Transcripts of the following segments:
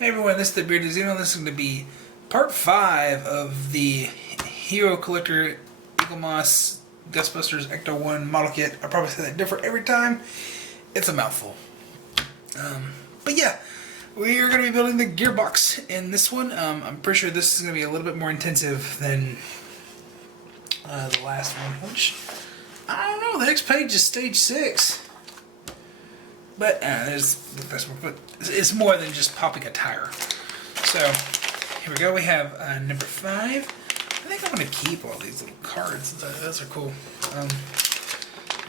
Hey everyone, this is the Bearded Xeno. This is going to be part 5 of the Hero Collector Eaglemoss Gustbusters Ecto 1 model kit. I probably say that different every time. It's a mouthful. But yeah, we are going to be building the Gearbox in this one. I'm pretty sure this is going to be a little bit more intensive than the last one, which, I don't know, the next page is stage 6. But there's the first one, but it's more than just popping a tire. So here we go. We have number 5. I think I'm going to keep all these little cards. Those are cool. Let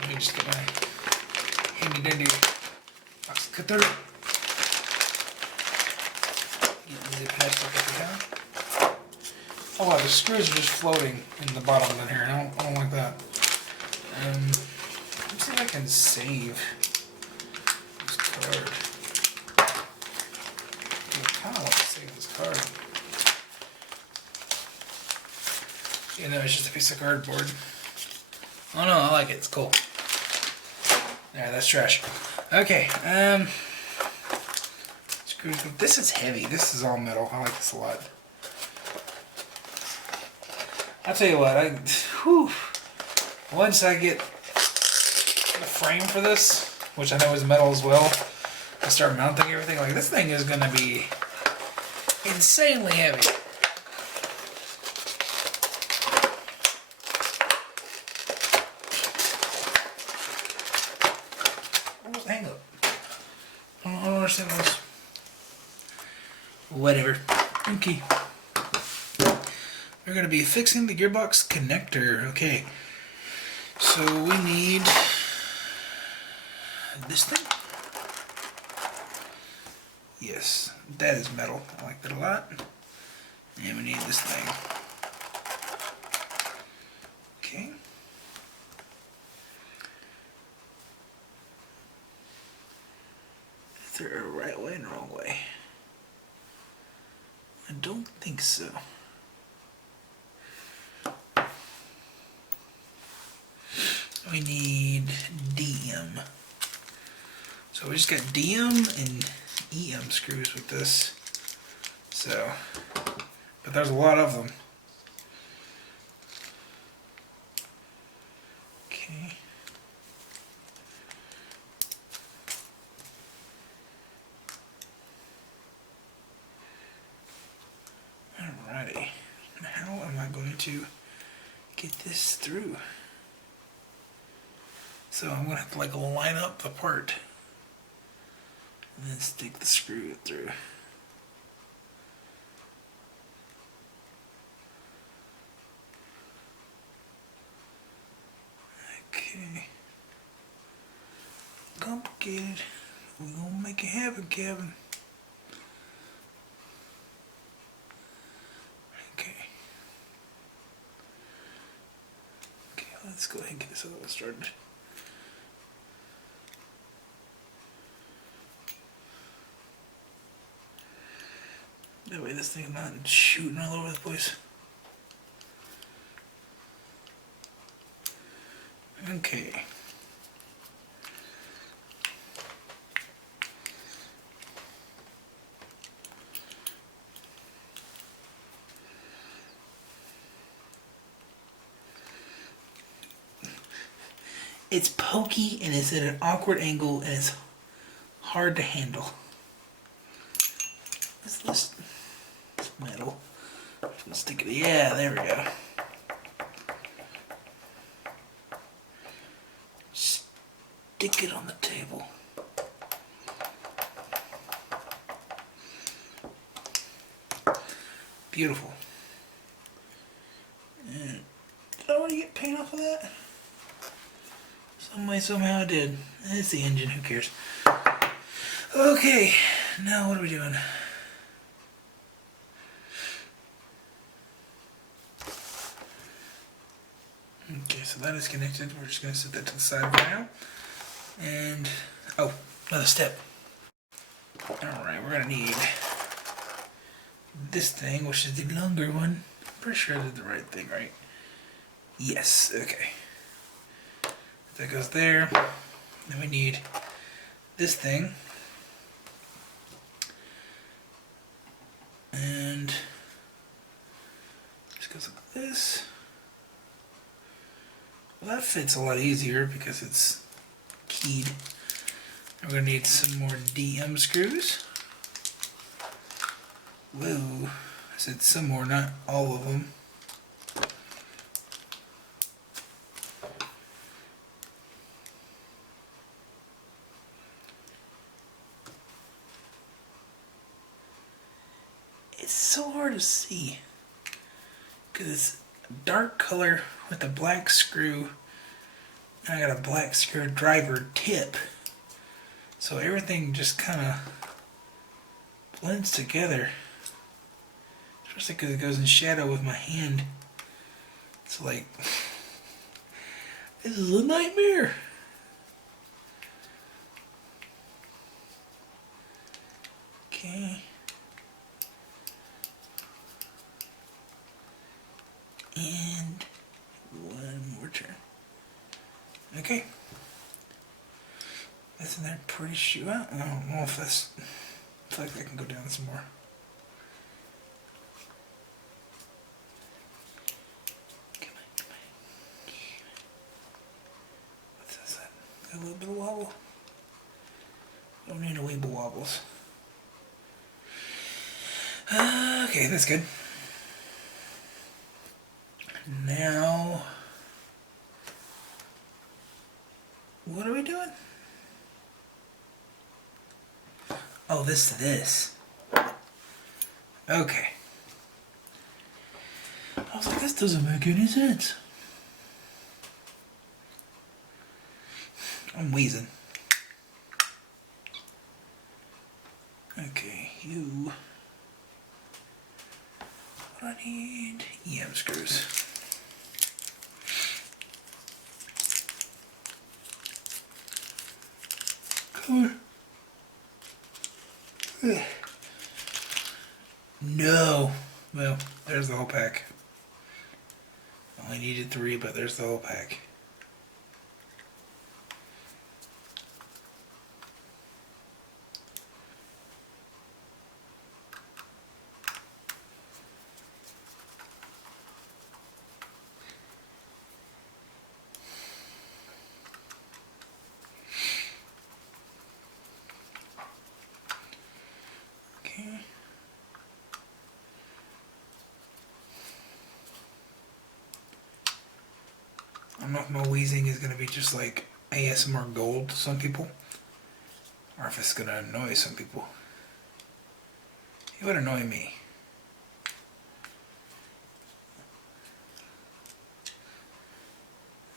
me just get my handy dandy box cutter. Get easy plastic if we have. Oh wow, the screws are just floating in the bottom down here. I don't like that. Let me see if I can save. Card. I kind of want to save this card. You know, it's just a piece of cardboard. Oh no, I like it. It's cool. Alright, that's trash. Okay, screws. This is heavy. This is all metal. I like this a lot. I'll tell you what, once I get the frame for this, which I know is metal as well, I start mounting everything. Like, this thing is going to be insanely heavy. What was the hang up? I don't understand this. Whatever. Okay. We're going to be fixing the gearbox connector. Okay. So we need this thing. Yes, that is metal. I like that a lot. And we need this thing. Okay. Is there a right way and a wrong way? I don't think so. We need DM. So we just got DM and EM screws with this. So, but there's a lot of them. Okay. Alrighty. How am I going to get this through? So I'm going to have to like line up the part and then stick the screw through. Okay. Complicated. We're going to make it happen, Kevin. Okay. Okay, let's go ahead and get this other one started. That way this thing's not shooting all over the place. Okay. It's pokey and it's at an awkward angle and it's hard to handle. Let's metal. Let's stick it. Yeah, there we go. Stick it on the table. Beautiful. And did I already get paint off of that? Some way, somehow I did. It's the engine. Who cares? Okay. Now what are we doing? Okay, so that is connected. We're just going to set that to the side now. And, oh, another step. Alright, we're going to need this thing, which is the longer one. I'm pretty sure I did the right thing, right? Yes, okay. That goes there. Then we need this thing. this. Well, that fits a lot easier because it's keyed. We're going to need some more DM screws. Whoa. I said some more, not all of them. It's so hard to see because it's a dark color with a black screw, and I got a black screwdriver tip, so everything just kind of blends together, especially because it goes in shadow with my hand. It's like, this is a nightmare. Okay. And one more turn. Okay. That's in there pretty sure. I don't know if that's. I feel like I can go down some more. Come on. What's this? Got a little bit of wobble. Don't need no weeble wobbles. Okay, that's good. Now, what are we doing? Oh, this to this. Okay. I was like, this doesn't make any sense. I'm wheezing. Okay, you. What do I need? EM screws. Color. No. Well, there's the whole pack. Only needed 3, but there's the whole pack. Okay. I don't know if my wheezing is going to be just like ASMR gold to some people, or if it's going to annoy some people. It would annoy me.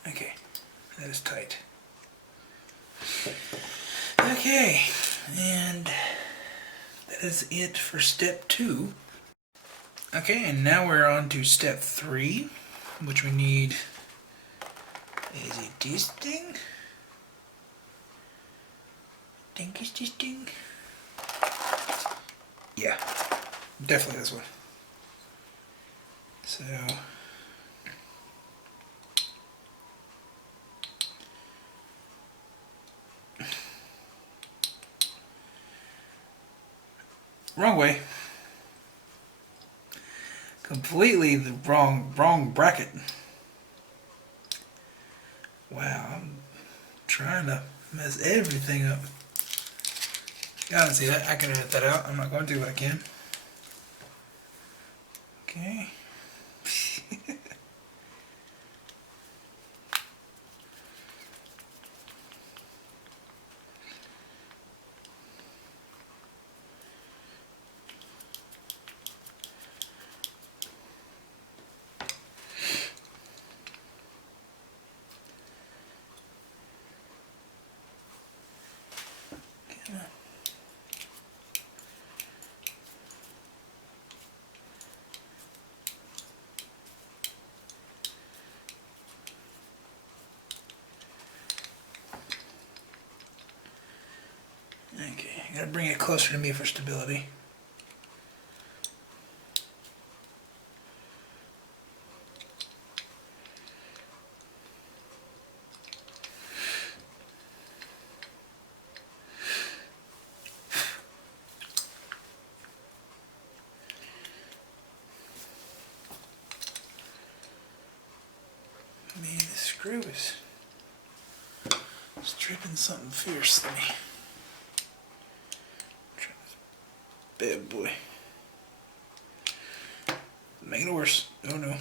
Okay, that is tight. Okay, and that is it for step 2. Okay, and now we're on to step 3, which we need. Is it this thing? Think it's this thing? Yeah, definitely this one. So, wrong way. Completely the wrong bracket. Wow, I'm trying to mess everything up. Y'all don't see that. I can edit that out. I'm not going to, but I can. Okay. Okay, I gotta bring it closer to me for stability. screws. Stripping something fiercely. Try this bad boy. Making it worse. Oh no.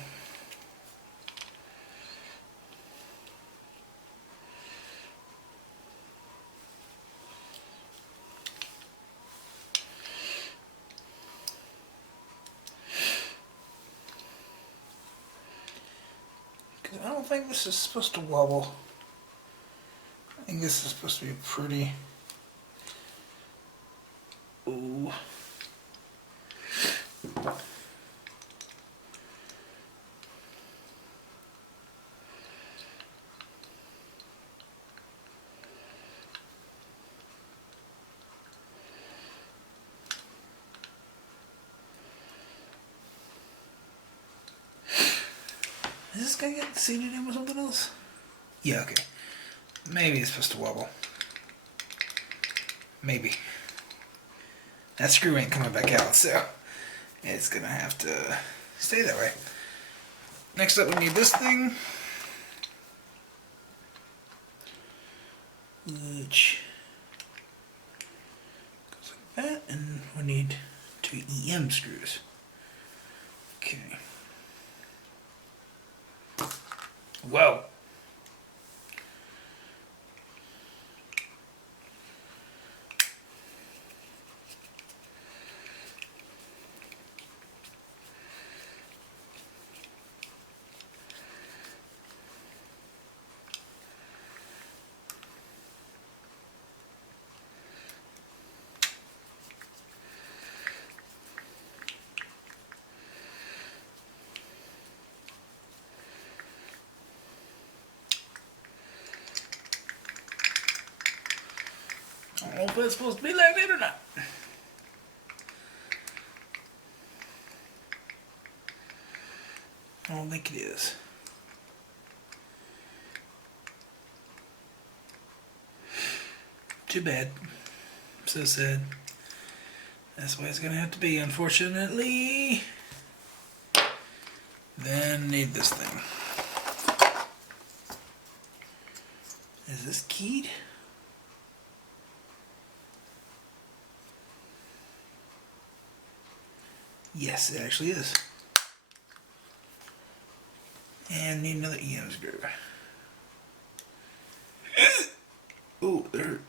I don't think this is supposed to wobble. I think this is supposed to be pretty. Ooh. Is this guy getting seated in with something else? Yeah, okay. Maybe it's supposed to wobble. Maybe. That screw ain't coming back out, so it's gonna have to stay that way. Next up, we need this thing, which goes like that, and we need 2 EM screws. Okay. Whoa. I don't know if it's supposed to be like that or not. I don't think it is. Too bad. So sad. That's the way it's gonna have to be, unfortunately. Then need this thing. Is this keyed? Yes, it actually is. And need another EM screw. Ooh, that hurt.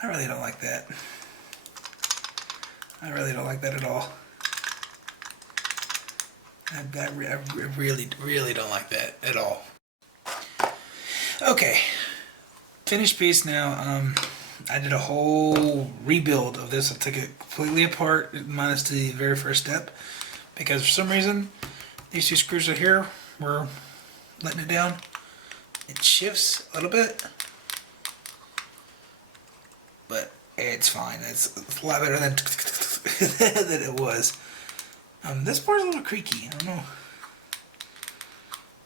I really don't like that. I really don't like that at all. I really don't like that at all. Okay, finished piece now. I did a whole rebuild of this. I took it completely apart, minus the very first step, because for some reason these 2 screws are here were letting it down. It shifts a little bit, but it's fine. It's a lot better than than it was. This part's a little creaky. I don't know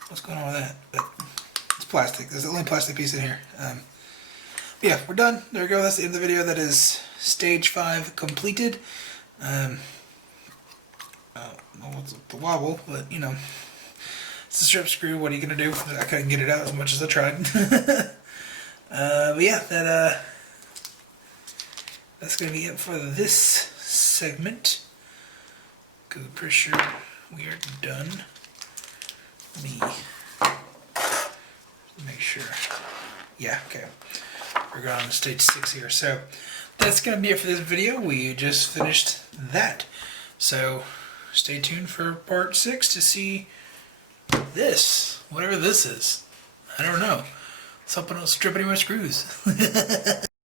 what's going on with that, but it's plastic. There's the only plastic piece in here. Yeah, we're done. There we go. That's the end of the video. That is stage 5 completed. I don't know what's the wobble, but you know, it's a strip screw. What are you gonna do? I couldn't get it out as much as I tried. But yeah, that's gonna be it for this segment. Because I'm pretty sure we are done. Let me make sure. Yeah, okay. We're going on to stage 6 here. So that's going to be it for this video. We just finished that. So stay tuned for part 6 to see this. Whatever this is. I don't know. Let's hope I don't strip any more screws.